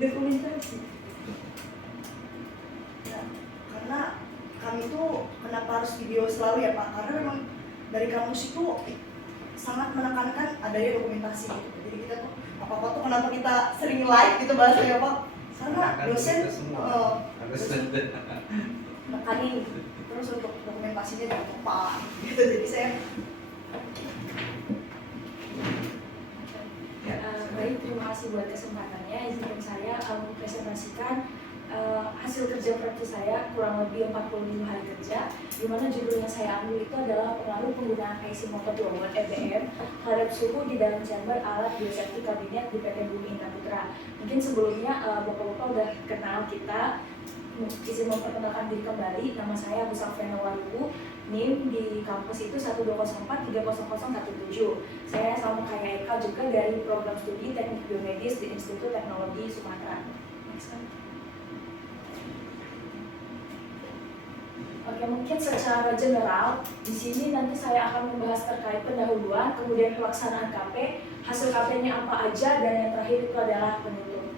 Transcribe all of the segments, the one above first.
Dokumentasi. Ya, karena kami tuh kenapa harus video selalu ya Pak? Karena memang dari kampus itu sangat menekankan adanya dokumentasi gitu. Jadi kita tuh apa-apa tuh kenapa kita sering live gitu bahasanya Pak? Karena dosen nekanin terus untuk dokumentasinya jangan lupa gitu. Jadi saya baik, terima kasih buat kesempatannya. Izinkan saya mempresentasikan hasil kerja praktis saya kurang lebih 45 hari kerja, di mana judulnya saya ambil itu adalah pengaruh penggunaan IC motor blower EBM terhadap suhu di dalam chamber alat biosafety kabinet di PT Bumi Indah Putra. Mungkin sebelumnya bapak-bapak udah kenal kita. Izin memperkenalkan diri kembali, nama saya Agus Alvena Waluku, NIM di kampus itu 120430017. Saya sama kayak Eka juga dari program studi teknik biomedis di Institut Teknologi Sumatera. Next slide. Oke, mungkin secara general di sini nanti saya akan membahas terkait pendahuluan, kemudian pelaksanaan KP, hasil KP-nya apa aja, dan yang terakhir itu adalah penutup.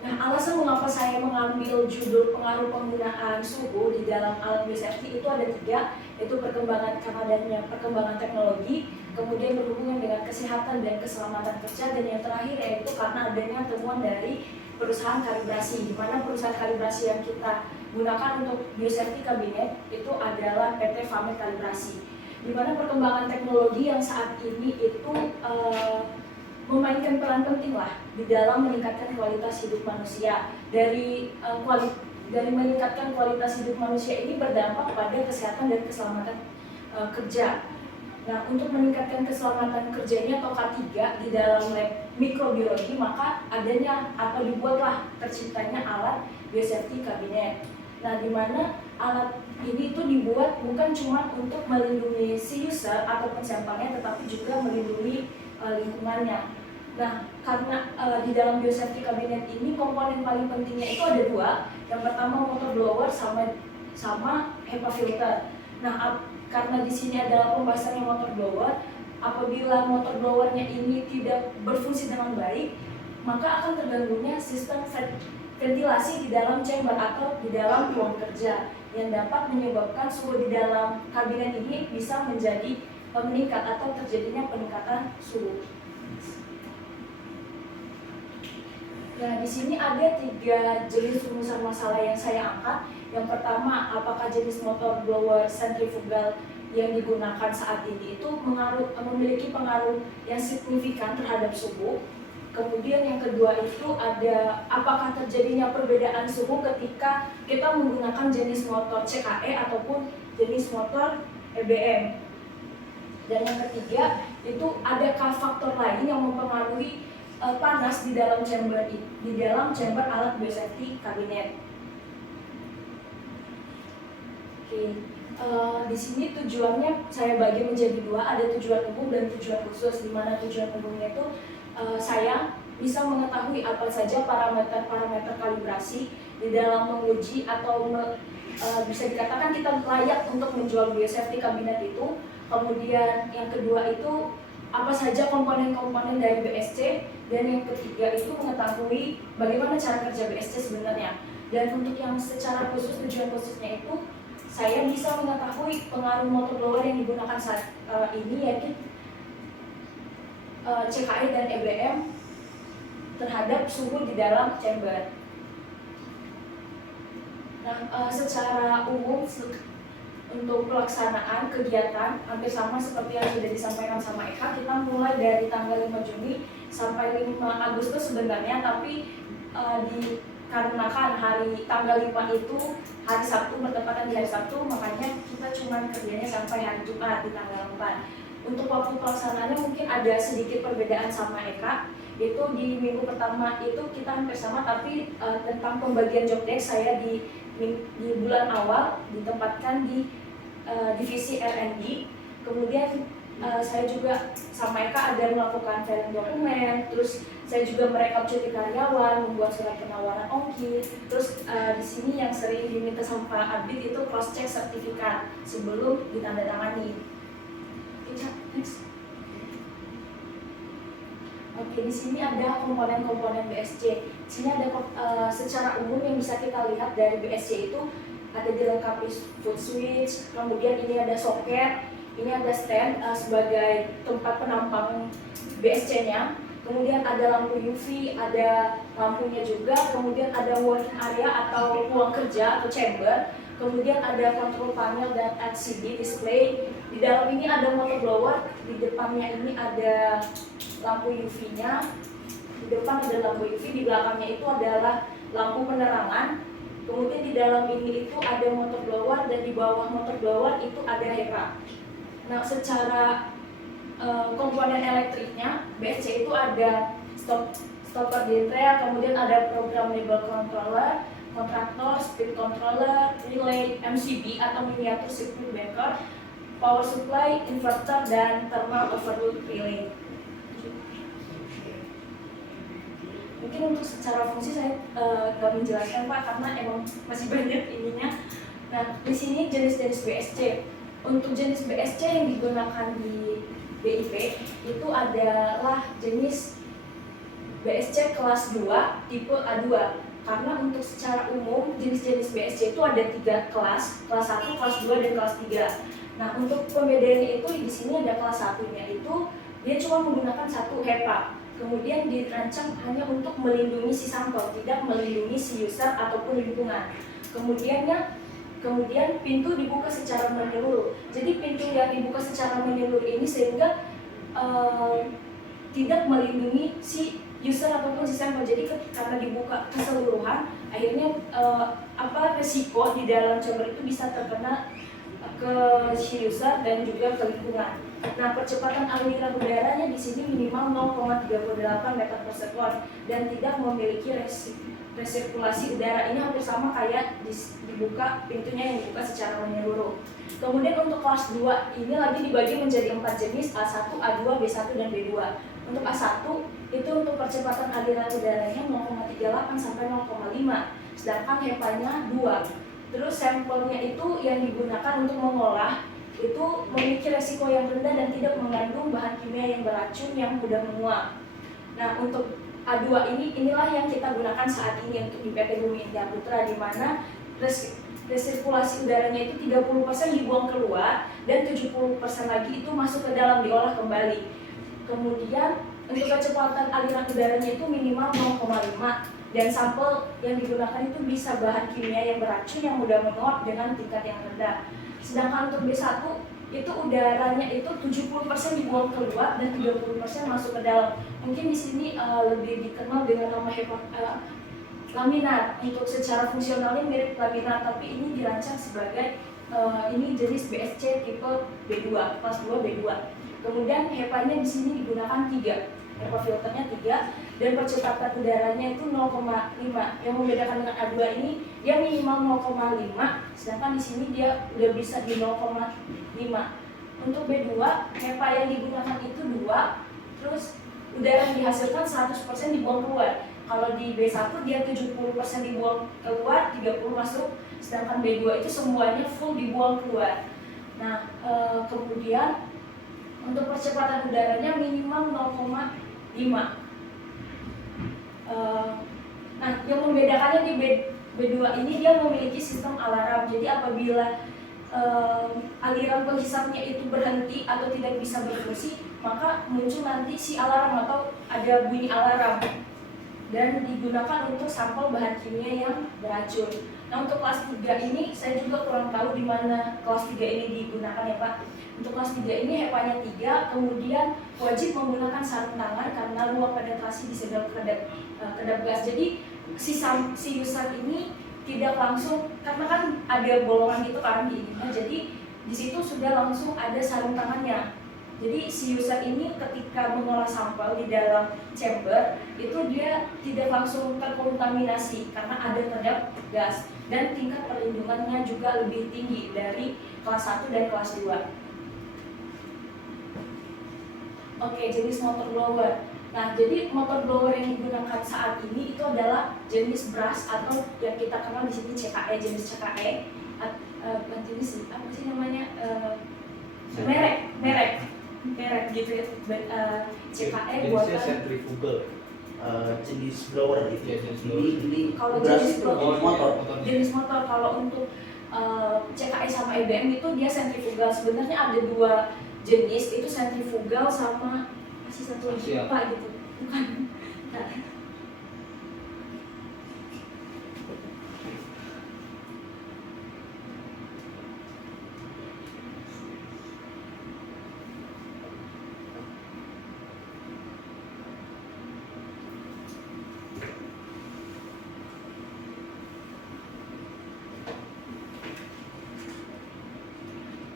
Nah, alasan mengapa saya mengambil judul pengaruh penggunaan suhu di dalam alat biosafety itu ada 3, yaitu perkembangan karena adanya perkembangan teknologi, kemudian berhubungan dengan kesehatan dan keselamatan kerja, dan yang terakhir yaitu karena adanya temuan dari perusahaan kalibrasi, di mana perusahaan kalibrasi yang kita gunakan untuk biosafety kabinet itu adalah PT Vamed Kalibrasi, di mana perkembangan teknologi yang saat ini itu memainkan peran penting lah di dalam meningkatkan kualitas hidup manusia. Dari meningkatkan kualitas hidup manusia ini berdampak pada kesehatan dan keselamatan kerja. Nah, untuk meningkatkan keselamatan kerja ini atau K3 di dalam lab mikrobiologi, maka adanya atau dibuatlah terciptanya alat biosafety kabinet. Nah, di mana alat ini itu dibuat bukan cuma untuk melindungi si user ataupun sampelnya, tetapi juga melindungi lingkungannya. Nah, karena di dalam biosafety kabinet ini komponen paling pentingnya itu ada 2. Yang pertama motor blower sama HEPA filter. Nah, karena di sini adalah pembahasannya motor blower, apabila motor blowernya ini tidak berfungsi dengan baik, maka akan terganggunya sistem ventilasi di dalam chamber atau di dalam ruang kerja, yang dapat menyebabkan suhu di dalam kabinet ini bisa menjadi meningkat atau terjadinya peningkatan suhu. Nah, di sini ada 3 jenis rumusan masalah yang saya angkat. Yang pertama, apakah jenis motor blower sentrifugal yang digunakan saat ini itu memiliki pengaruh yang signifikan terhadap suhu. Kemudian yang kedua itu ada apakah terjadinya perbedaan suhu ketika kita menggunakan jenis motor CKE ataupun jenis motor EBM. Dan yang ketiga itu adakah faktor lain yang mempengaruhi panas di dalam chamber alat biosafety kabinet. Oke, di sini tujuannya saya bagi menjadi 2, ada tujuan umum dan tujuan khusus. Di mana tujuan umumnya itu saya bisa mengetahui apa saja parameter-parameter kalibrasi di dalam menguji atau bisa dikatakan kita layak untuk menjual biosafety kabinet itu. Kemudian yang kedua itu apa saja komponen-komponen dari BSC, dan yang ketiga itu mengetahui bagaimana cara kerja BSC sebenarnya. Dan untuk yang secara khusus, tujuan khususnya itu saya bisa mengetahui pengaruh motor blower yang digunakan saat ini, yaitu CKE dan EBM terhadap suhu di dalam chamber. Nah, secara umum untuk pelaksanaan kegiatan hampir sama seperti yang sudah disampaikan sama Eka. Kita mulai dari tanggal 5 Juni sampai 5 Agustus sebenarnya, tapi dikarenakan tanggal 5 itu hari Sabtu, bertepatan di hari Sabtu, makanya kita cuma kerjanya sampai hari Jumat di tanggal 4. Untuk waktu pelaksanaannya mungkin ada sedikit perbedaan sama Eka. Itu di minggu pertama itu kita hampir sama, tapi tentang pembagian job desk saya di bulan awal ditempatkan di divisi R&D. Kemudian saya juga sama Eka ada melakukan filing dokumen, terus saya juga merekap cuti karyawan, membuat surat penawaran ongkir. Terus di sini yang sering diminta sama Pak Adit itu cross check sertifikat sebelum ditandatangani. Oke, next. Oke, di sini ada komponen-komponen BSC. Di sini ada secara umum yang bisa kita lihat dari BSC itu ada dilengkapi foot switch, kemudian ini ada soket, ini ada stand sebagai tempat penampang BSC-nya. Kemudian ada lampu UV, ada lampunya juga, kemudian ada working area atau ruang kerja atau chamber, kemudian ada control panel dan LCD display. Di dalam ini ada motor blower, di depannya ini ada lampu UV-nya, di depan ada lampu UV, di belakangnya itu adalah lampu penerangan. Kemudian di dalam ini itu ada motor blower dan di bawah motor blower itu ada HEPA. Nah, secara komponen elektriknya BSC itu ada stopper dintel, kemudian ada programmable controller, kontraktor, speed controller, relay, MCB atau miniatur circuit breaker, power supply, inverter, dan thermal overload relay. Mungkin untuk secara fungsi saya nggak menjelaskan Pak karena emang masih banyak ininya. Nah, di sini jenis-jenis BSC. Untuk jenis BSC yang digunakan di BIP itu adalah jenis BSC kelas 2 tipe A2. Karena untuk secara umum jenis-jenis BSC itu ada 3 kelas 1, kelas 2, dan kelas 3. Nah, untuk pembedaannya itu di sini ada kelas 1-nya itu dia cuma menggunakan satu HEPA. Kemudian dirancang hanya untuk melindungi si sampel, tidak melindungi si user ataupun lingkungan. Kemudian pintu dibuka secara menyeluruh. Jadi pintu yang dibuka secara menyeluruh ini sehingga tidak melindungi si user ataupun si sampel. Jadi karena dibuka keseluruhan, akhirnya resiko di dalam chamber itu bisa terkena ke si user dan juga ke lingkungan. Nah, percepatan aliran udaranya di sini minimal 0,38 meter per sekon dan tidak memiliki resirkulasi udara. Ini hampir sama kayak dibuka pintunya yang dibuka secara menyeluruh. Kemudian untuk kelas 2 ini lagi dibagi menjadi 4 jenis, A1, A2, B1, dan B2. Untuk A1 itu untuk percepatan aliran udaranya 0,38 sampai 0,5, sedangkan HEPA-nya 2. Terus sampelnya itu yang digunakan untuk mengolah itu memiliki resiko yang rendah dan tidak mengandung bahan kimia yang beracun yang mudah menguap. Nah, untuk A2 inilah yang kita gunakan saat ini untuk di PT Bumi Indah Putra, di mana resirkulasi udaranya itu 30% dibuang keluar dan 70% lagi itu masuk ke dalam diolah kembali. Kemudian untuk kecepatan aliran udaranya itu minimal 0,5 dan sampel yang digunakan itu bisa bahan kimia yang beracun yang mudah menguap dengan tingkat yang rendah. Sedangkan untuk B1 itu udaranya itu 70% dibuang keluar dan 30% masuk ke dalam. Mungkin di sini lebih dikenal dengan nama laminar. Untuk secara fungsionalnya mirip laminar, tapi ini dirancang sebagai ini jenis BSC tipe B2, kelas 2 B2. Kemudian HEPA-nya di sini digunakan 3. HEPA filternya 3 dan percepatan udaranya itu 0,5. Yang membedakan dengan A2 ini dia minimal 0,5, sedangkan di sini dia udah bisa di 0,5. Untuk B2 HEPA yang digunakan itu 2, terus udara yang dihasilkan 100% dibuang keluar. Kalau di B1 dia 70% dibuang keluar, 30 masuk, sedangkan B2 itu semuanya full dibuang keluar. Nah, kemudian untuk percepatan udaranya minimal 0,5. Nah, yang membedakannya di B2 ini dia memiliki sistem alarm. Jadi apabila aliran penghisapnya itu berhenti atau tidak bisa berfungsi, maka muncul nanti si alarm atau ada bunyi alarm dan digunakan untuk sampel bahan kimia yang beracun. Nah, untuk kelas 3 ini saya juga kurang tahu di mana kelas 3 ini digunakan ya Pak. Untuk kelas 3 ini HEPA-nya 3, kemudian wajib menggunakan sarung tangan karena luap penetrasi di kedap gas. Jadi si user ini tidak langsung, karena kan ada bolongan gitu kan di ininya, jadi di situ sudah langsung ada sarung tangannya. Jadi si user ini ketika mengolah sampel di dalam chamber itu dia tidak langsung terkontaminasi karena ada kedap gas. dan tingkat perlindungannya juga lebih tinggi dari kelas 1 dan kelas 2. Oke, jenis motor blower. Nah, jadi motor blower yang digunakan saat ini itu adalah jenis brush atau yang kita kenal di sini CKE, jenis CKE. Bukan jenis apa sih namanya? Merek gitu ya. CKE buatan centrifugal, jenis blower gitu. Iya, jenis Ini kalau brush jenis itu motor. jenis motor. Kalau untuk CKE sama EBM itu dia sentrifugal. Sebenarnya ada dua jenis, itu sentrifugal sama masih satu lagi Aksial. lupa gitu, bukan. Nah,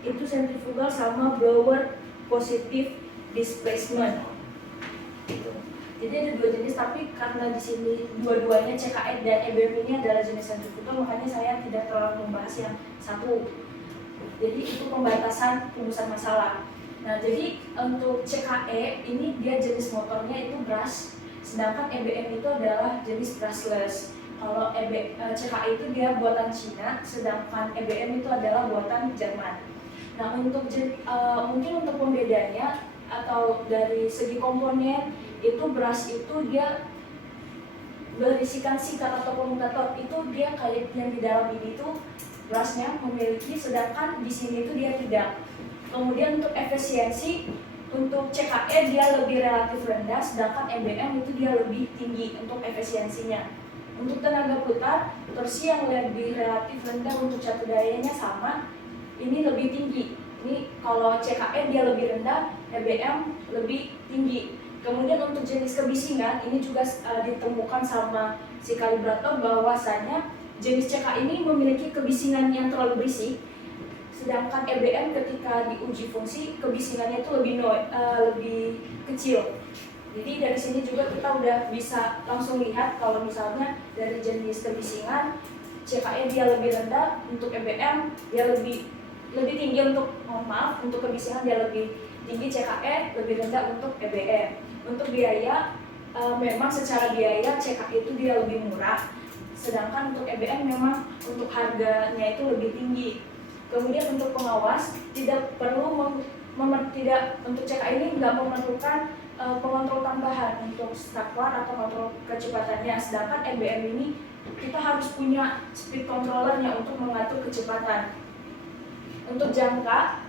itu sentrifugal sama blower positive displacement. Gitu. Jadi ada dua jenis, tapi karena di sini dua-duanya CKE dan EBM ini adalah jenis sentrifugal, makanya saya tidak terlalu membahas yang satu. Jadi itu pembatasan rumusan masalah. Nah, jadi untuk CKE ini dia jenis motornya itu brush, sedangkan EBM itu adalah jenis brushless. Kalau CKE itu dia buatan Cina, sedangkan EBM itu adalah buatan Jerman. Nah, untuk mungkin untuk pembedanya atau dari segi komponen itu brush itu dia berisikan sikat atau komutator, itu dia kayak yang di dalam ini itu brushnya memiliki, sedangkan di sini itu dia tidak. Kemudian untuk efisiensi, untuk CKE dia lebih relatif rendah, sedangkan EBM itu dia lebih tinggi untuk efisiensinya. Untuk tenaga putar, torsi yang lebih relatif rendah untuk catur dayanya sama, ini lebih tinggi. Ini kalau CKE dia lebih rendah, EBM lebih tinggi. Kemudian untuk jenis kebisingan, ini juga ditemukan sama si kalibrator bahwasanya jenis CKE ini memiliki kebisingan yang terlalu berisik, sedangkan EBM ketika diuji fungsi kebisingannya itu lebih kecil. Jadi dari sini juga kita udah bisa langsung lihat kalau misalnya dari jenis kebisingan CKE dia lebih rendah, untuk EBM dia lebih tinggi untuk kebisingan dia lebih tinggi CKE, lebih rendah untuk EBM. Untuk biaya, memang secara biaya CKE itu dia lebih murah, sedangkan untuk EBM memang untuk harganya itu lebih tinggi. Kemudian untuk pengawas tidak perlu untuk CKE ini nggak memerlukan pengontrol tambahan untuk stopwatch atau kontrol kecepatannya, sedangkan EBM ini kita harus punya speed controllernya untuk mengatur kecepatan. Untuk jangka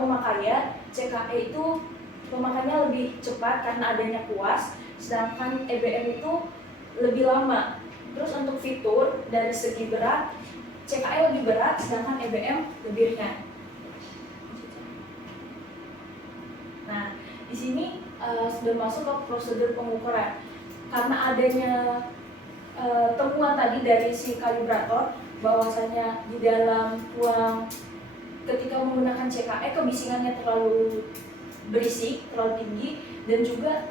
pemakaian, CKE itu pemakaiannya lebih cepat karena adanya kuas, sedangkan EBM itu lebih lama. Terus untuk fitur dari segi berat, CKE lebih berat, sedangkan EBM lebih ringan. Nah, di sini sudah masuk ke prosedur pengukuran. Karena adanya temuan tadi dari si kalibrator bahwasanya di dalam ruang ketika menggunakan CKE kebisingannya terlalu berisik, terlalu tinggi, dan juga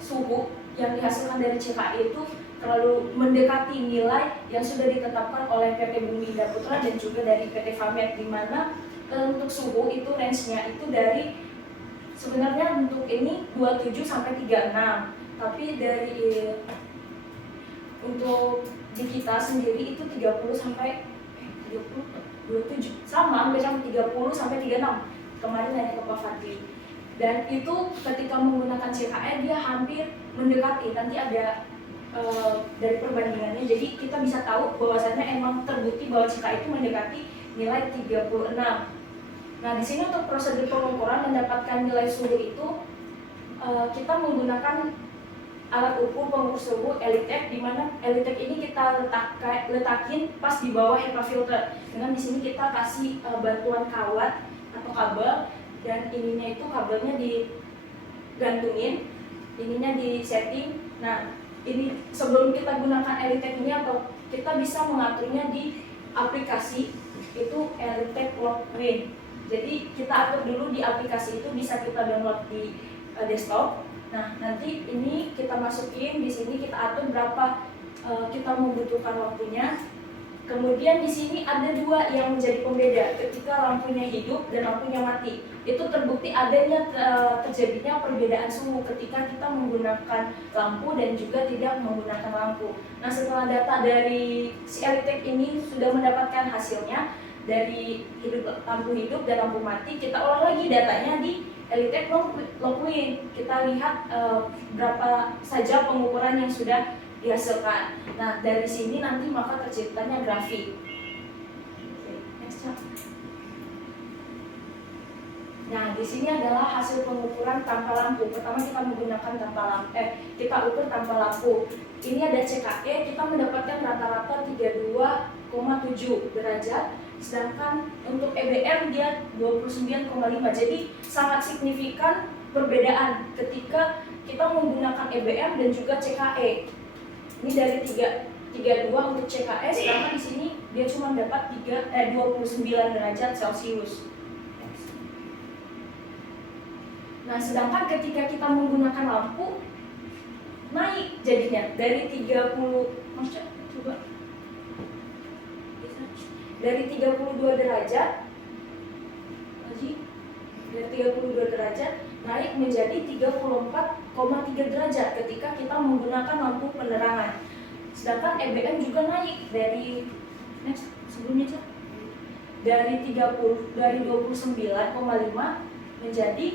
suhu yang dihasilkan dari CKE itu terlalu mendekati nilai yang sudah ditetapkan oleh PT Bumi Indah Putra dan juga dari PT Famet, di mana untuk suhu itu range-nya itu dari sebenarnya untuk ini 27 sampai 36, tapi dari untuk di kita sendiri itu 30 sampai 27 sama macam 30 sampai 36 kemarin nanya ke Pak Fadli. Dan itu ketika menggunakan CKE dia hampir mendekati, nanti ada dari perbandingannya, jadi kita bisa tahu bahwasannya emang terbukti bahwa CKE itu mendekati nilai 36. Nah, di sini untuk prosedur pengukuran mendapatkan nilai suhu itu kita menggunakan alat ukur pengukur suhu Elitech, di mana Elitech ini kita letakin pas di bawah HEPA filter. Dengan di sini kita kasih bantuan kawat atau kabel, dan ininya itu kabelnya digantungin, ininya di setting. Nah, ini sebelum kita gunakan Elitech ini atau kita bisa mengaturnya di aplikasi itu Elitech Logwin. Jadi kita atur dulu di aplikasi itu, bisa kita download di desktop. Nah, nanti ini kita masukin di sini, kita atur berapa kita membutuhkan waktunya. Kemudian di sini ada dua yang menjadi pembeda ketika lampunya hidup dan lampunya mati. Itu terbukti adanya terjadinya perbedaan suhu ketika kita menggunakan lampu dan juga tidak menggunakan lampu. Nah, setelah data dari si Elitech ini sudah mendapatkan hasilnya dari lampu hidup dan lampu mati, kita olah lagi datanya di Elitech Loquin. Kita lihat berapa saja pengukuran yang sudah dihasilkan. Nah, dari sini nanti maka terciptanya grafik. Oke, next chart. Nah, di sini adalah hasil pengukuran tanpa lampu. Pertama kita menggunakan kita ukur tanpa lampu. Ini ada CKE, kita mendapatkan rata-rata 32,7 derajat, sedangkan untuk EBM dia 29,5. Jadi sangat signifikan perbedaan ketika kita menggunakan EBM dan juga CKE. Ini dari 32 untuk CKE, sedangkan di sini dia cuma dapat 29 derajat Celcius. Nah, sedangkan ketika kita menggunakan lampu naik jadinya dari 30, maksudnya coba dari 32 derajat lagi, dari 32 derajat naik menjadi 34,3 derajat ketika kita menggunakan lampu penerangan. Sedangkan EBM juga naik dari sebelumnya dari 29,5 menjadi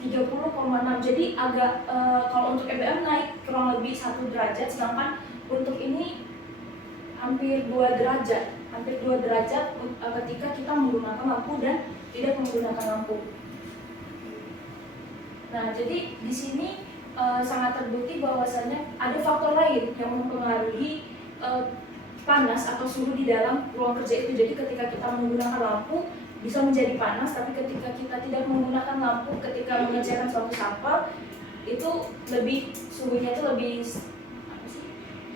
30,6. Jadi agak kalau untuk EBM naik kurang lebih 1 derajat, sedangkan untuk ini hampir 2 derajat ketika kita menggunakan lampu dan tidak menggunakan lampu. Nah, jadi di sini sangat terbukti bahwasannya ada faktor lain yang mempengaruhi panas atau suhu di dalam ruang kerja itu. Jadi ketika kita menggunakan lampu bisa menjadi panas, tapi ketika kita tidak menggunakan lampu ketika mengerjakan suatu sampel itu suhunya itu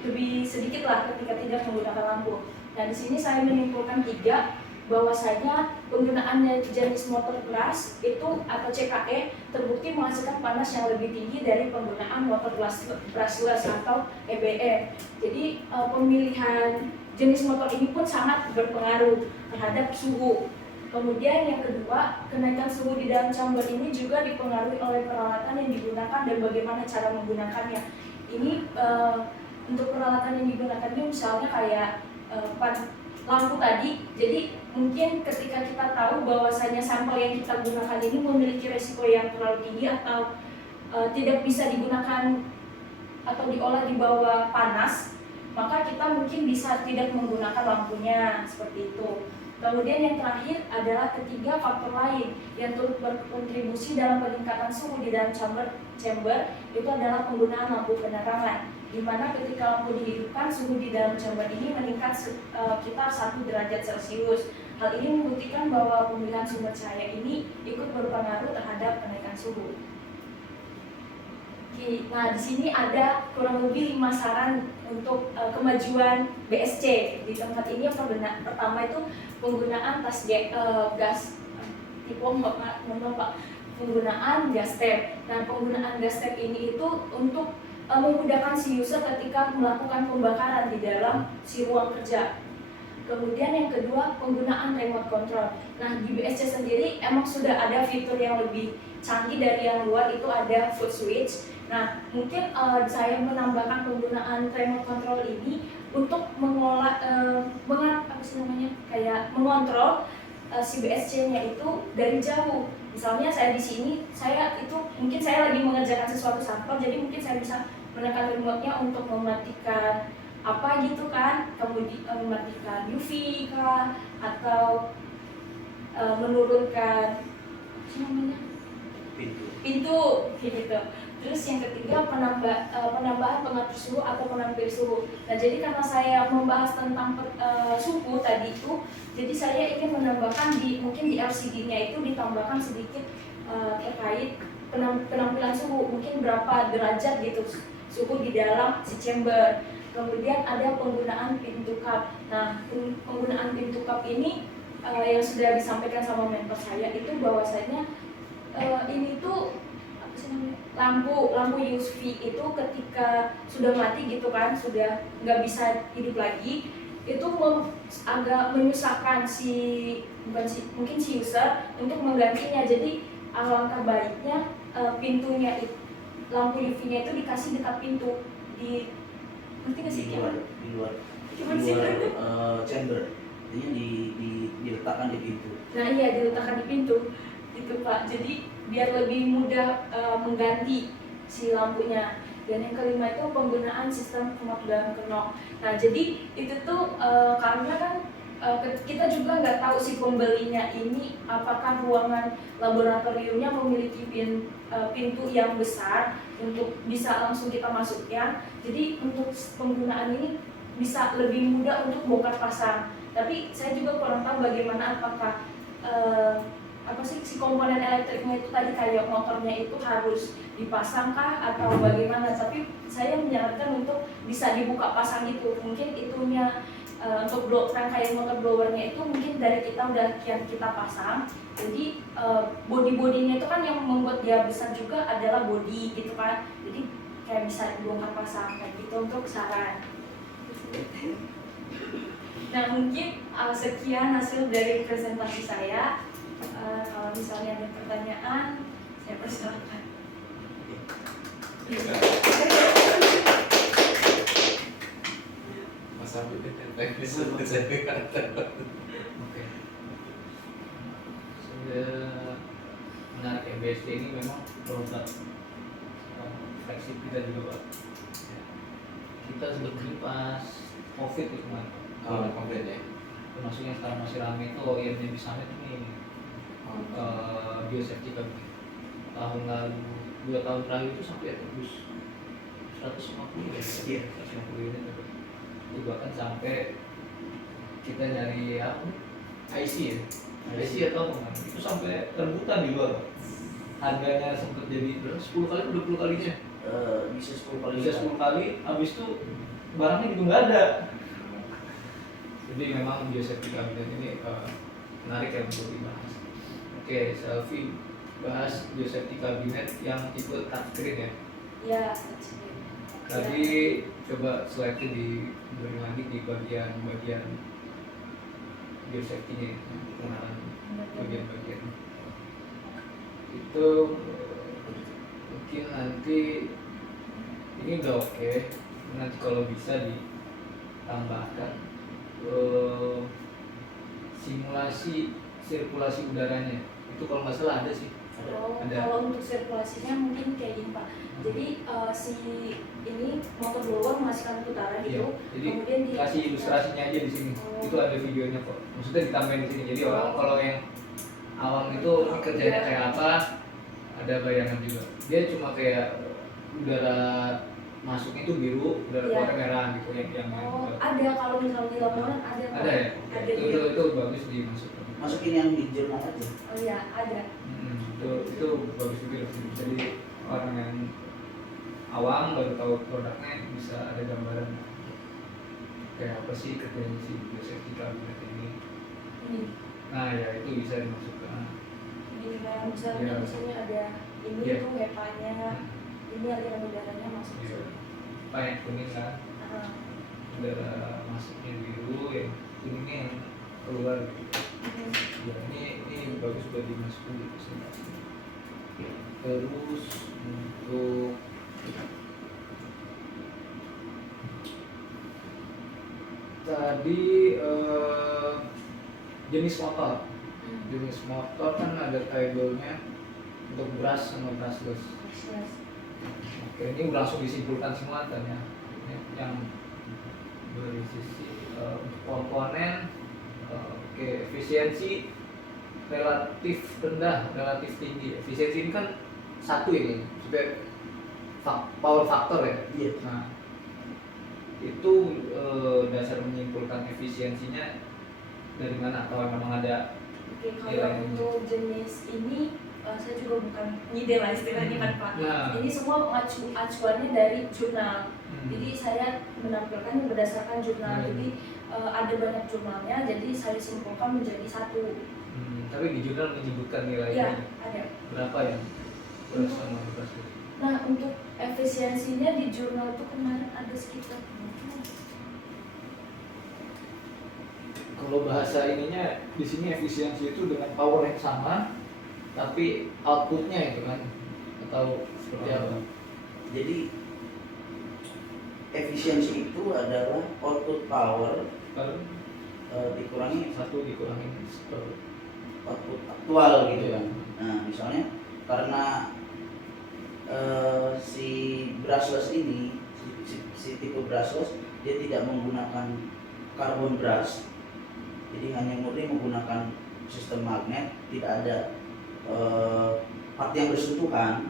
lebih sedikit lah ketika tidak menggunakan lampu. Nah, di sini saya menyimpulkan 3 bahwasanya penggunaan jenis motor brush itu atau CKE terbukti menghasilkan panas yang lebih tinggi dari penggunaan motor brushless atau EBM. Jadi pemilihan jenis motor ini pun sangat berpengaruh terhadap suhu. Kemudian yang kedua, kenaikan suhu di dalam chamber ini juga dipengaruhi oleh peralatan yang digunakan dan bagaimana cara menggunakannya. Ini untuk peralatan yang digunakan ini misalnya kayak lampu tadi. Jadi mungkin ketika kita tahu bahwasanya sampel yang kita gunakan ini memiliki resiko yang terlalu tinggi atau tidak bisa digunakan atau diolah di bawah panas, maka kita mungkin bisa tidak menggunakan lampunya seperti itu. Kemudian yang terakhir adalah ketiga faktor lain yang turut berkontribusi dalam peningkatan suhu di dalam chamber itu adalah penggunaan lampu penerangan, di mana ketika lampu dihidupkan suhu di dalam chamber ini meningkat sekitar 1 derajat Celcius. Hal ini membuktikan bahwa pemilihan sumber cahaya ini ikut berpengaruh terhadap kenaikan suhu. Nah, di sini ada kurang lebih 5 saran untuk kemajuan BSC di tempat ini. Yang pertama itu penggunaan gas penggunaan gas tap. Nah, penggunaan gas tap ini itu untuk memudahkan si user ketika melakukan pembakaran di dalam si ruang kerja. Kemudian yang kedua, penggunaan remote control. Nah, di BSC sendiri emang sudah ada fitur yang lebih canggih dari yang luar, itu ada food switch. Nah, mungkin saya menambahkan penggunaan remote control ini untuk mengontrol si BSC-nya itu dari jauh. Misalnya saya di sini, mungkin saya lagi mengerjakan sesuatu sampel, jadi mungkin saya bisa menekan remote-nya untuk mematikan apa gitu kan, kemudian mematikan UV kah, atau menurunkan pintu gitu. Terus yang ketiga, penambahan pengatur suhu atau penampil suhu. Nah, jadi karena saya membahas tentang suhu tadi itu, jadi saya ingin menambahkan mungkin di LCD-nya itu ditambahkan sedikit terkait penampilan suhu, mungkin berapa derajat gitu suhu di dalam si chamber. Kemudian ada penggunaan pintu cup. Nah, penggunaan pintu cup ini yang sudah disampaikan sama mentor saya itu bahwasanya ini tuh lampu UV itu ketika sudah mati gitu kan, sudah nggak bisa hidup lagi, itu agak menyusahkan mungkin si user untuk menggantinya. Jadi alangkah baiknya pintunya lampu UV-nya itu dikasih dekat pintu, ngerti nggak sih? Di luar Gimana sih? chamber, jadi diletakkan di pintu. Nah iya, diletakkan di pintu gitu Pak, jadi biar lebih mudah mengganti si lampunya. Dan yang kelima itu penggunaan sistem knock dan knock. Nah jadi itu tuh karena kan kita juga nggak tahu si pembelinya ini apakah ruangan laboratoriumnya memiliki pintu yang besar untuk bisa langsung kita masukkan. Jadi untuk penggunaan ini bisa lebih mudah untuk bongkar pasang. Tapi saya juga kurang tahu bagaimana apakah si komponen elektriknya itu tadi kayak motornya itu harus dipasangkah atau bagaimana. Tapi saya menyarankan untuk bisa dibuka pasang gitu. Mungkin itunya untuk rangkaian motor blowernya itu mungkin dari kita udah kita pasang. Jadi body-bodinya itu kan yang membuat dia besar juga adalah body gitu kan. Jadi kayak bisa dibongkar pasang kayak gitu untuk saran. Nah mungkin sekian hasil dari presentasi saya. Kalau misalnya ada pertanyaan, saya persilakan. Mas Abi teknis saya kata. Oke. Sudah menarik ya, BSD ini memang produk flagship kita juga Pak. Ya. Kita sebetulnya pas COVID itu kemarin. Oh, komplain ya. Termasuk yang sekarang masih ramai itu IMDb Summit ini biosafety cabinet. Tahun lalu 2 tahun terakhir itu sampai tembus 150 ya, Iya. 150 unit. Itu bahkan sampai kita nyari apa? IC ya. IC atau apa? Itu sampai rebutan di luar. Harganya sempat jadi berapa? 10 kali, 20 kalinya. Bisa 10 kali. Bisa 10 kali, habis itu barangnya juga nggak ada. Jadi memang biosafety cabinet ini menarik ya untuk dibahas. Oke, Selfie bahas biosafety cabinet yang tipe touchscreen ya. Ya. Tadi coba slide-nya diberi lagi di bagian biosafety-nya, pengenalan bagian-bagian. Itu mungkin nanti ini udah oke. Nanti kalau bisa ditambahkan simulasi sirkulasi udaranya. Itu kalau nggak salah ada sih. Ada. Kalau untuk sirkulasinya mungkin kayak gini Pak. Jadi ini motor blower menghasilkan putaran Iya, itu, jadi kemudian kasih ilustrasinya aja di sini. Oh. Itu ada videonya kok. Maksudnya ditambahin di sini. Jadi orang kalau yang awam itu ini kerjanya kayak apa, ada bayangan juga. Dia cuma kayak udara masuk itu biru, udara keluar merah gitu yang ada kalau misalnya di lapangan ada. ada ya. Ada Itu bagus dimasukkan. Masukin yang di jurnal aja. Oh iya ada. Itu bagus juga. Jadi orang yang awam baru tahu produknya bisa ada gambaran kayak apa sih kerjanya si biosafety cabinet ini. Ini. Nah ya itu bisa dimasukkan. Jadi kayak misalnya Iya. di sini ada ini Iya. tuh HEPA-nya, ini aliran udaranya masuk ke Iya. sini. Apa yang kuning kan? Ah. Udara masuknya biru, yang kuningnya yang keluar gitu. Ya ini bagus buat dimasukin di presentasi. Terus untuk tadi jenis motor. Jenis motor kan ada tabelnya untuk brush sama brushless. Oke, ini langsung disimpulkan semua kan ya. Ini yang berisi untuk komponen, oke, efisiensi relatif rendah, relatif tinggi. Efisiensi ini kan satu ini, supaya power factor ya. Iya. Nah, itu dasar menyimpulkan efisiensinya dari mana? Atau memang ada? Oke, kalau Nilai. untuk jenis ini saya juga bukan ngide lah istilahnya kan Pak. Nah. Ini semua acuannya dari jurnal. Jadi saya menampilkan berdasarkan jurnal. Jadi ada banyak jurnalnya, jadi saya simpulkan menjadi satu. Tapi di jurnal menyebutkan nilainya. Ya, ada. Berapa ya? Beras sama beras. Nah, untuk efisiensinya di jurnal itu kemarin ada sekitar Kalau bahasa ininya di sini efisiensi itu dengan power yang sama, tapi outputnya itu kan, atau seperti apa? Jadi efisiensi itu adalah output power Kalau dikurangi satu dikurangin output aktual gitu kan. Nah misalnya karena si brushless ini, si tipe brushless dia tidak menggunakan carbon brush, jadi hanya murni menggunakan sistem magnet, tidak ada part yang bersentuhan,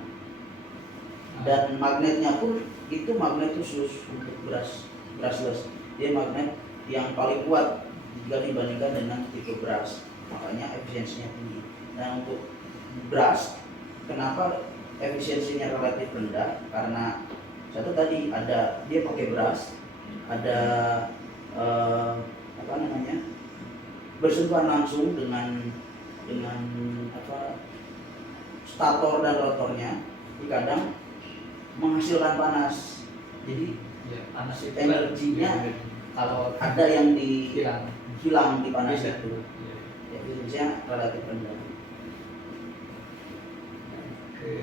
dan magnetnya pun itu magnet khusus untuk brushless. Dia magnet yang paling kuat jika dibandingkan dengan tipe brush, makanya efisiensinya tinggi. Nah untuk brush, kenapa efisiensinya relatif rendah? Karena satu tadi ada dia pakai brush, ada apa namanya, bersentuhan langsung dengan apa, stator dan rotornya, di kadang menghasilkan panas. Jadi ya, panas itu energinya kalau ada yang hilang di panas Bisa. itu, Iya. efisiensinya relatif rendah. Oke.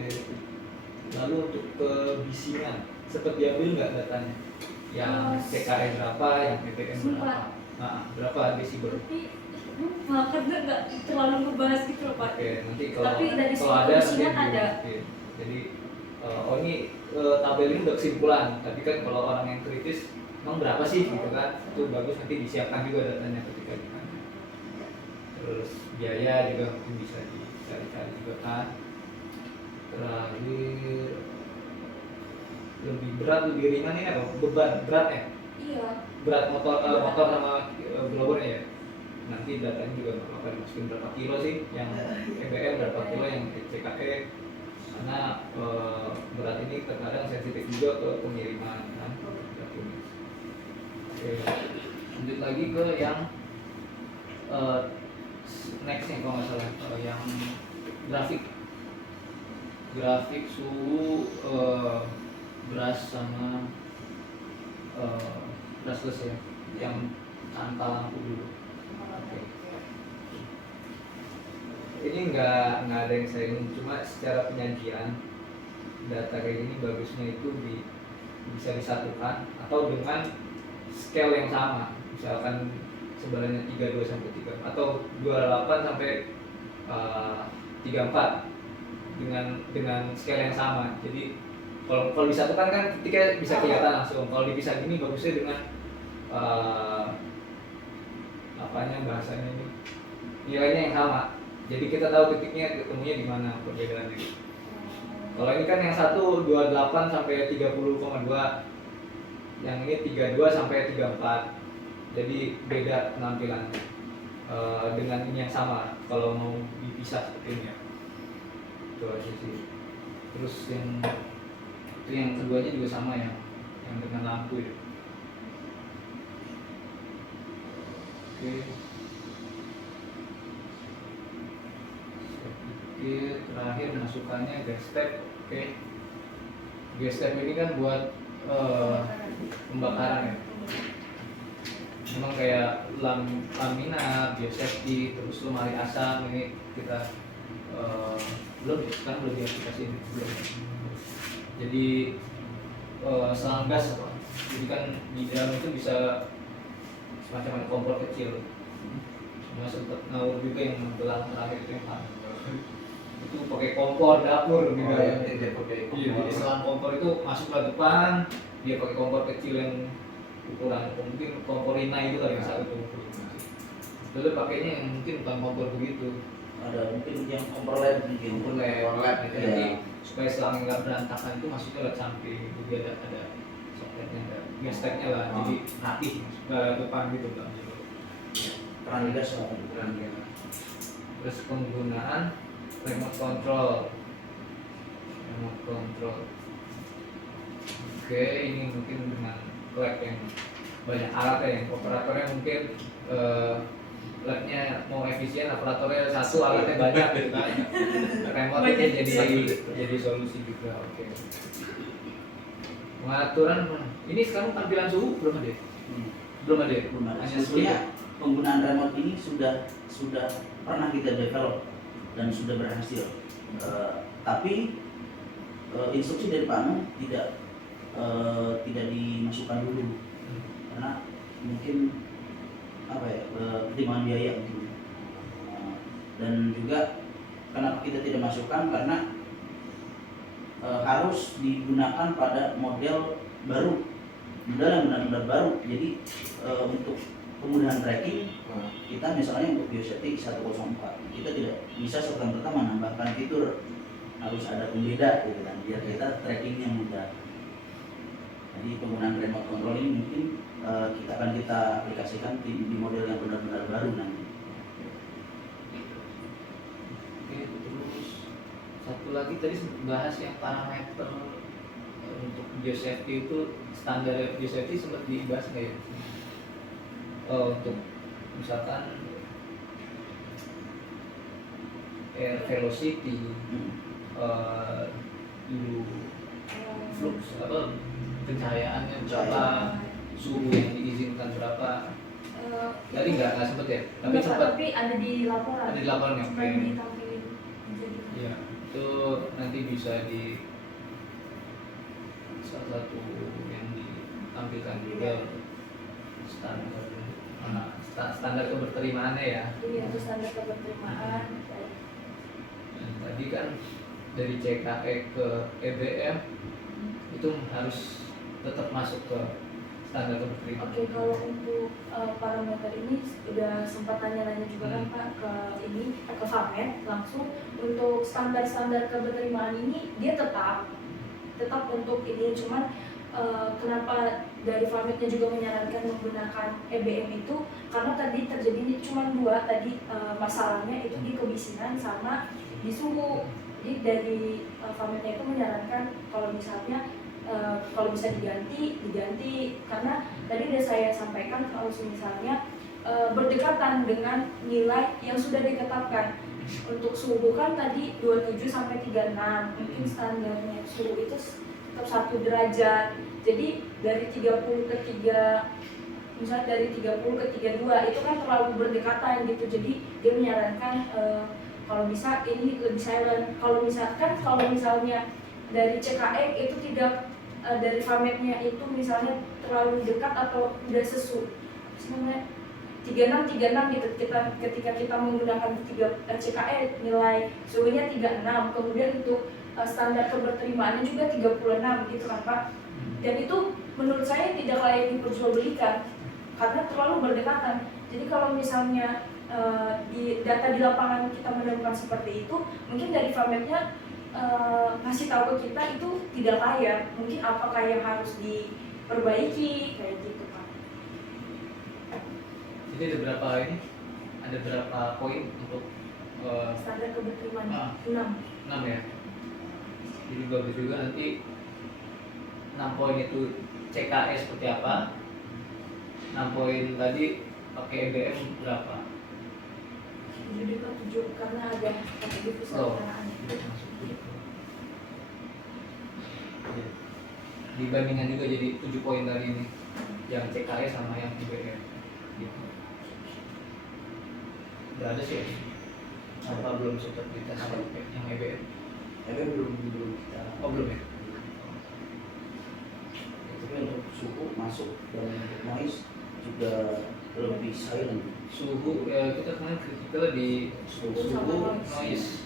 Lalu untuk kebisingan, sempat diambil nggak datanya? Yang TKN berapa, yang PPM berapa? Sempat. Nah, berapa desibel? Tapi lupa karena nggak terlalu ngebahas gitu loh Pak. Oke, nanti kalau Tapi dari kalau segi ada kebisingan nanti ada. oke. Jadi oh ini tabel ini udah kesimpulan. Tapi kan kalau orang yang kritis, emang berapa sih gitu kan? Itu bagus nanti disiapkan juga datanya ketika ditanya. Terus biaya juga mungkin bisa dicari-cari juga kan. Terakhir lebih berat lebih ringan ini apa? Beban berat ya? Iya. Berat motor motor sama blowernya ya. Nanti datanya juga nggak apa-apa dimasukin berapa kilo sih yang EBM, berapa kilo yang CKE, karena berat ini terkadang sensitif juga ke pengiriman kan. Oke, lanjut lagi ke yang next nih kalau nggak salah, yang grafik suhu brush sama brushless ya, yang tanpa lampu dulu. Oke. Ini nggak ada yang saya ingin, cuma secara penyajian data kayak gini bagusnya itu bisa disatukan atau dengan scale yang sama, misalkan sebenarnya 32 sampai 3 atau 28 sampai 34 dengan scale yang sama. Jadi kalau disatukan kan ketika bisa kelihatan langsung. Kalau dipisah gini bagusnya dengan apanya bahasanya ini, nilainya yang sama. Jadi kita tahu titiknya ketemunya di mana perbedaannya. Kalau ini kan yang satu 28 sampai 30,2, yang ini 32 sampai 34. Jadi beda penampilannya dengan ini yang sama. Kalau mau dipisah seperti ini ya. Itu aja sih. Terus yang keduanya juga sama ya, yang dengan lampu ya. Oke. Terakhir masukannya gas step. Oke. Gas step ini kan buat pembakaran ya. Memang kayak lamina, biosafety, terus lemari asam ini kita belum diaplikasiin belum. Jadi selang gas apa? Jadi kan di dalam itu bisa semacam kompor kecil. Cuma sempat ngawur juga yang belang terakhir itu yang panas. Itu pakai kompor dapur gitu. Dia pakai Iya, jadi selang kompor itu masuk ke depan, dia pakai kompor kecil yang ukuran mungkin kompor Rina itu kali yang satu. Lalu pakainya yang mungkin bukan kompor begitu. Ada mungkin yang kompor led mungkin. Kompor led gitu. Iya. Jadi supaya selang nggak berantakan itu masuknya lewat samping, jadi ada soketnya, ada gas tagnya lah, jadi rapih ke depan gitu kan. Keran gas lah. Terus penggunaan remote control. Oke, ini mungkin dengan lab yang banyak alat ya, yang operatornya mungkin labnya mau efisien, operatornya satu, alatnya banyak gitu kan. Remote itu jadi solusi juga. Oke. Pengaturan ini sekarang tampilan suhu belum ada? Belum ada. Belum ada. Hanya Sebetulnya penggunaan remote ini sudah pernah kita develop dan sudah berhasil. Tapi instruksi dari Pak Anung tidak dimasukkan dulu karena mungkin pertimbangan biaya mungkin. Dan juga kenapa kita tidak masukkan karena harus digunakan pada model baru, model yang benar-benar baru. Jadi untuk kemudahan tracking kita misalnya untuk Biosafety 104 kita tidak bisa serta-merta menambahkan fitur, harus ada pembeda gitu kan biar kita trackingnya mudah. Jadi penggunaan remote control ini mungkin akan kita aplikasikan di model yang benar-benar baru nanti. Oke, terus satu lagi tadi bahas yang parameter untuk biosafety itu, standar biosafety sempat dibahas nggak ya? Untuk misalkan air velocity, dulu flux pencahayaannya berapa, suhu yang diizinkan berapa. Tadi nggak sempet ya? Tapi Enggak, sempat tapi ada di laporan. ada di laporannya. Cuma Oke. ditampilin. Iya, itu nanti bisa di salah satu yang ditampilkan juga standar standar keberterimaannya ya. Ini untuk standar keberterimaan. Dan tadi kan dari CKE ke EBM itu harus tetap masuk ke standar keberterimaan. Oke, kalau untuk parameter ini udah sempat tanya-tanya juga kan Pak ke FAMED langsung. Untuk standar-standar keberterimaan ini dia tetap untuk ini, cuman kenapa dari FAMED-nya juga menyarankan menggunakan EBM itu karena tadi terjadi cuma dua tadi masalahnya itu di kebisinan sama di suhu. Jadi dari FAMED-nya itu menyarankan kalau misalnya kalau bisa diganti karena tadi udah saya sampaikan kalau misalnya berdekatan dengan nilai yang sudah ditetapkan. Untuk suhu kan tadi 27 sampai 36, mungkin standarnya suhu itu tetap 1 derajat. Jadi dari 30 ke 3, misalnya dari 30 ke 32 itu kan terlalu berdekatan gitu. Jadi dia menyarankan kalau bisa ini lebih silent. Kalau misalnya dari CKE itu tidak dari FAMED-nya itu misalnya terlalu dekat atau udah sesuai 36 gitu, ketika kita menggunakan CKE nilai suhunya 36, kemudian untuk standar keberterimaannya juga 36 gitu kan Pak. Dan itu menurut saya tidak layak diperjualbelikan karena terlalu berdekatan. Jadi kalau misalnya di data di lapangan kita menemukan seperti itu, mungkin dari FAMED-nya ngasih tahu ke kita itu tidak layak. Mungkin apakah yang harus diperbaiki kayak gitu Pak. Jadi ada berapa poin untuk Standar keberterimaan 6. 6 ya. Jadi bagus juga nanti 6 poin itu CKE seperti apa, 6 poin tadi pakai EBM berapa. 7 karena ada divisi ketenangan. Dibandingkan juga jadi 7 poin tadi ini yang CKE sama yang EBM gitu. Udah ada sih ya? Apa belum sempat kita yang EBM? EBM belum kita. Oh belum ya? Tapi untuk suhu masuk dan untuk noise juga lebih silent. Suhu ya kita kemarin kritikal di suhu, noise,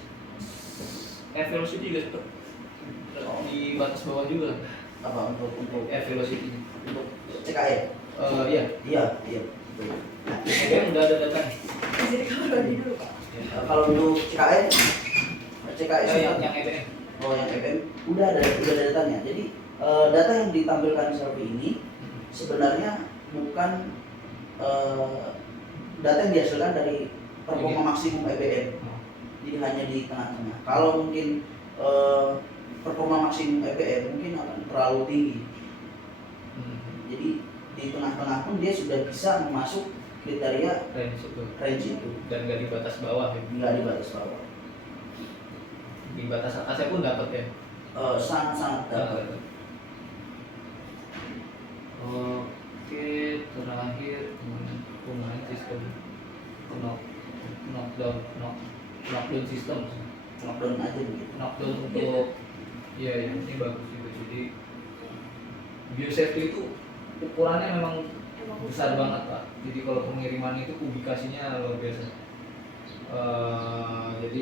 air velocity juga sempat di batas bawah juga. Apa untuk Air velocity untuk CKE? iya. Iya. Betul. EBM udah ada datanya. Jadi kalau lagi dulu Pak. Kalau untuk CKE yang EBM. Oh yang EBM udah ada datanya. Jadi data yang ditampilkan selfie ini sebenarnya bukan data yang dihasilkan dari performa maksimum EBM. Jadi hanya di tengah-tengah. Kalau mungkin performa maksimum EBM mungkin akan terlalu tinggi. Jadi di tengah-tengah pun dia sudah bisa masuk kriteria range itu Dan nggak di batas bawah ya. nggak di batas bawah. Di batas atasnya pun dapat ya. Sangat-sangat dapat. Oke, terakhir penggunaan sistem knockdown sistem, Knockdown aja begitu. knockdown untuk ya ini bagus juga. Jadi biosafety itu ukurannya memang besar banget Pak. Jadi kalau pengiriman itu publikasinya luar biasa. Jadi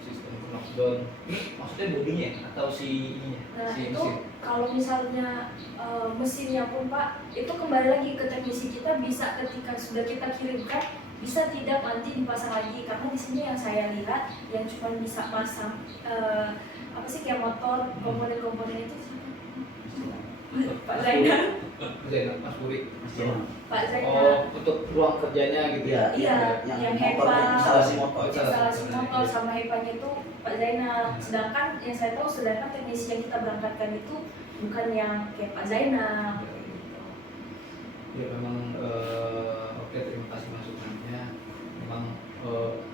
sistem knockdown ini maksudnya bodinya atau si ininya, Nah si itu mesin. kalau misalnya mesinnya pun Pak, itu kembali lagi ke teknisi kita, bisa ketika sudah kita kirimkan bisa tidak nanti dipasang lagi, karena di sini yang saya lihat yang cuma bisa pasang apa sih kayak motor komponen-komponen itu Pak Zainal. Zainal Mas Puri. Pak Zainal. Oh, untuk ruang kerjanya gitu ya. Iya, yang yang motor, HEPA, instalasi motor. instalasi motor sama HEPA-nya itu Pak Zainal. Sedangkan yang saya tahu, sedangkan teknisi yang kita berangkatkan itu bukan yang kayak Pak Zainal. Ya memang oke, terima kasih masukannya. Memang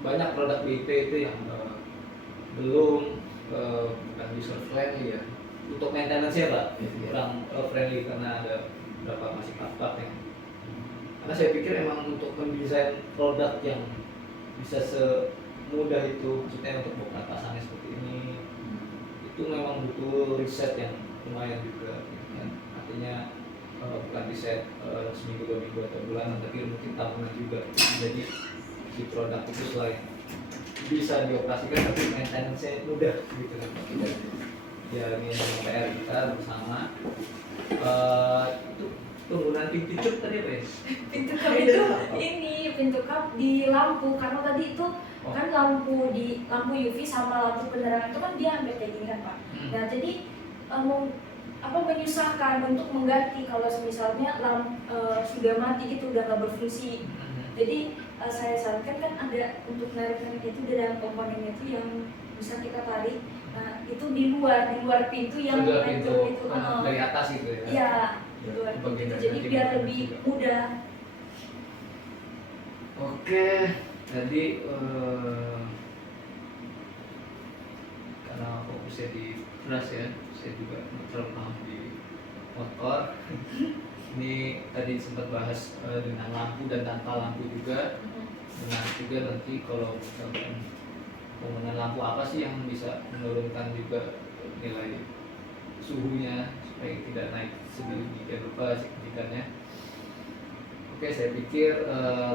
banyak produk BIP itu yang belum bukan user friendly ya. Untuk maintenance ya Pak, kurang friendly karena ada beberapa masih part-part yang. Karena saya pikir emang untuk mendesain produk yang bisa semudah itu, maksudnya untuk buka pasangnya seperti ini, itu memang butuh riset yang lumayan juga, kan? Artinya bukan riset seminggu 2 minggu atau bulanan, tapi mungkin tahunan juga. Jadi si produk itu selain bisa dioperasikan tapi maintenance-nya mudah gitu kan Pak. Ya ini PR kita bersama. Itu penggunaan pintu cup tadi apa ya? Pintu kap itu ini pintu kap di lampu, karena tadi itu kan lampu di lampu UV sama lampu penerangan itu kan dia hampir kayak gini kan Pak. Nah jadi menyusahkan untuk mengganti kalau misalnya sudah mati gitu, udah nggak berfungsi. Jadi saya sarankan kan ada untuk narik-narik itu dalam komponen itu yang bisa kita tarik. Nah itu di luar pintu yang Sudah pintu pintu dari atas gitu ya? Iya, di luar pintu. Bagian dari Jadi nanti biar bisa lebih juga. mudah. Oke, jadi karena fokusnya di keras ya, saya juga nggak terlalu paham di motor. Ini tadi sempat bahas dengan lampu dan tanpa lampu juga. Menarik juga nanti kalau misalkan penggunaan lampu apa sih yang bisa menurunkan juga nilai suhunya supaya tidak naik sedemikian rupa signifikannya. Oke, saya pikir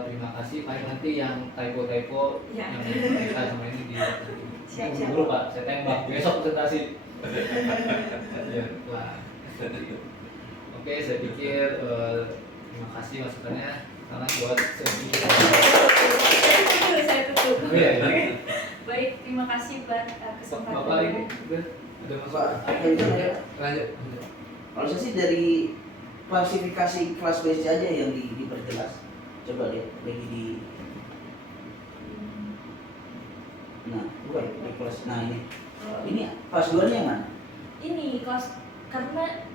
terima kasih. Paling nanti yang typo-typo Ya. yang mereka sama ini di Siap-siap. dulu Pak, saya tembak besok presentasi. Ya, lah. Oke, saya pikir terima kasih masukannya karena buat Saya tutup. Oh iya, iya. Baik, terima kasih buat kesempatan. Bapak ini udah ada Pak, masukan? lanjut ya. Lanjut. Kalau saya sih dari klasifikasi kelas BC aja yang diperjelas. Coba lihat lagi di bukan di kelas. Nah ini kelas 2 nya yang mana? Ini kelas karena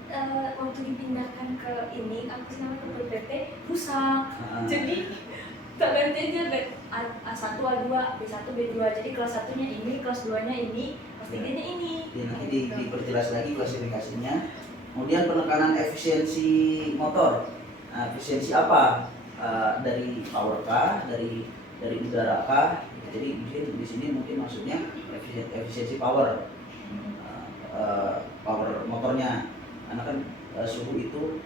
waktu dipindahkan ke ini kampus namanya ke PPT rusak. Jadi tak ganti aja A1, A2, B1, B2. Jadi kelas 1-nya ini, kelas 2-nya ini, kelas 3-nya ini. Ya, nanti diperjelas lagi klasifikasinya. Kemudian penekanan efisiensi motor. Nah, efisiensi apa? Dari power kah, dari udara kah? Jadi mungkin di sini mungkin maksudnya efisiensi power. Power motornya. Karena kan suhu itu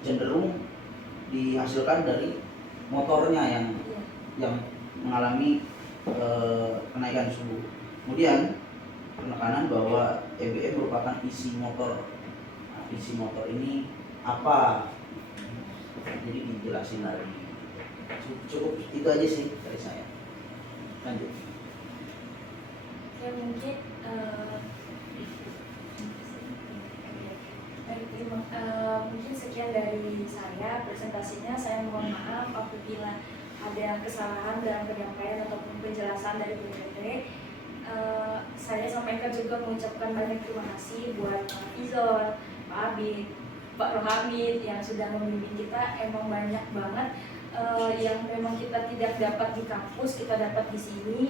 cenderung dihasilkan dari motornya yang mengalami kenaikan suhu. Kemudian penekanan bahwa EBM merupakan isi motor. Nah, isi motor ini apa? Jadi dijelasin lagi. Cukup itu aja sih dari saya. Lanjut. Ya mungkin mungkin sekian dari saya presentasinya. Saya mohon maaf apabila ada kesalahan dalam penyampaian ataupun penjelasan dari BPT. Saya sampaikan juga mengucapkan banyak terima kasih buat Pak Izon, Pak Abid, Pak Rohamid yang sudah membimbing kita. Emang banyak banget yang memang kita tidak dapat di kampus, kita dapat di sini.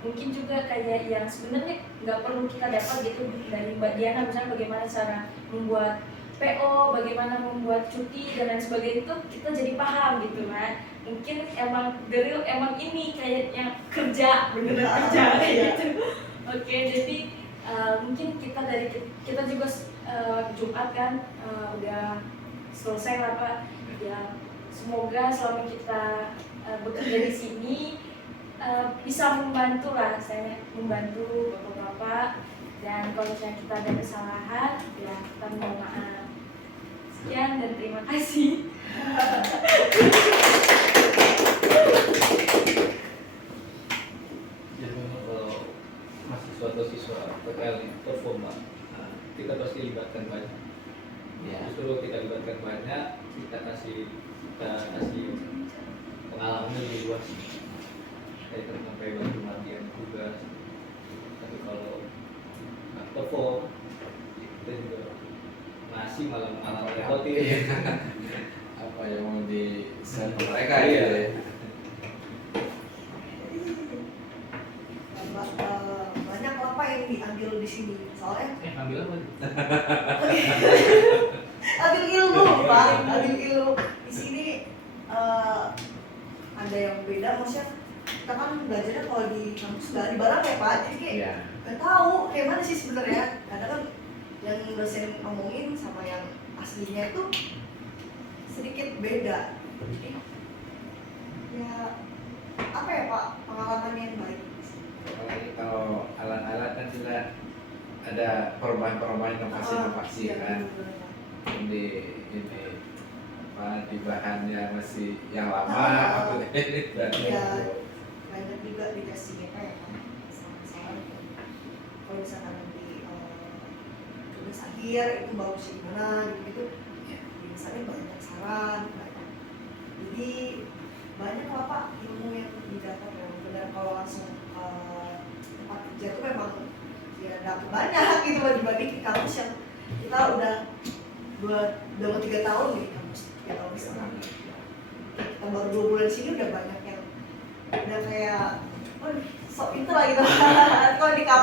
Mungkin juga kayak yang sebenarnya nggak perlu kita dapat gitu dari Mbak Diana, misalnya bagaimana cara membuat PO, bagaimana membuat cuti dan lain sebagainya itu kita jadi paham gitu kan. Mungkin emang dari emang ini kayaknya kerja beneran kerja kayak Iya. gitu. Oke, jadi mungkin kita juga Jumat kan udah selesai lah Pak. Ya semoga selama kita bekerja di sini bisa membantu lah, saya membantu bapak-bapak, dan kalau misalnya kita ada kesalahan ya kita mohon maaf. Sekian dan terima kasih. Jadi memang kalau mahasiswa atau siswa PKL ini perform Pak, kita pasti libatkan banyak. Ya. Justru kita libatkan banyak, kita kasih pengalaman lebih luas. Kayak sampai bantu latihan tugas. Tapi kalau nggak perform, kita juga ngasih malah repotin. Apa yang mau di share ke mereka Iya. gitu ya. Banyak apa yang diambil di sini soalnya Ambil apa? ambil ilmu Pak, ambil ilmu di sini. Ada yang beda, maksudnya kita kan belajarnya kalau di kampus nggak di barang ya Pak, jadi kayak Iya. nggak tahu kayak mana sih sebenarnya. Kadang kan yang dosen ngomongin sama yang aslinya itu sedikit beda. Ya apa ya Pak, pengalaman yang baik. Apalagi kalau alat-alat kan juga ada perubahan-perubahan inovasi-inovasi Iya, kan. benar-benar. Ini apa di bahannya masih yang lama Ah. dan Iya. Banyak juga dikasih apa ya kan, saran-saran kalau misalkan nanti tugas akhir itu bagus gimana gitu, misalnya banyak saran banyak. Jadi banyak lah Pak ilmu yang didapat ya. Benar kalau langsung tempat kerja itu memang ya dapat banyak gitu loh dibanding di kampus yang kita udah 3 tahun di kampus, 3 tahun setengah. Kita baru 2 bulan di sini udah banyak yang udah kayak sok pinter lah gitu. Kalau di kampus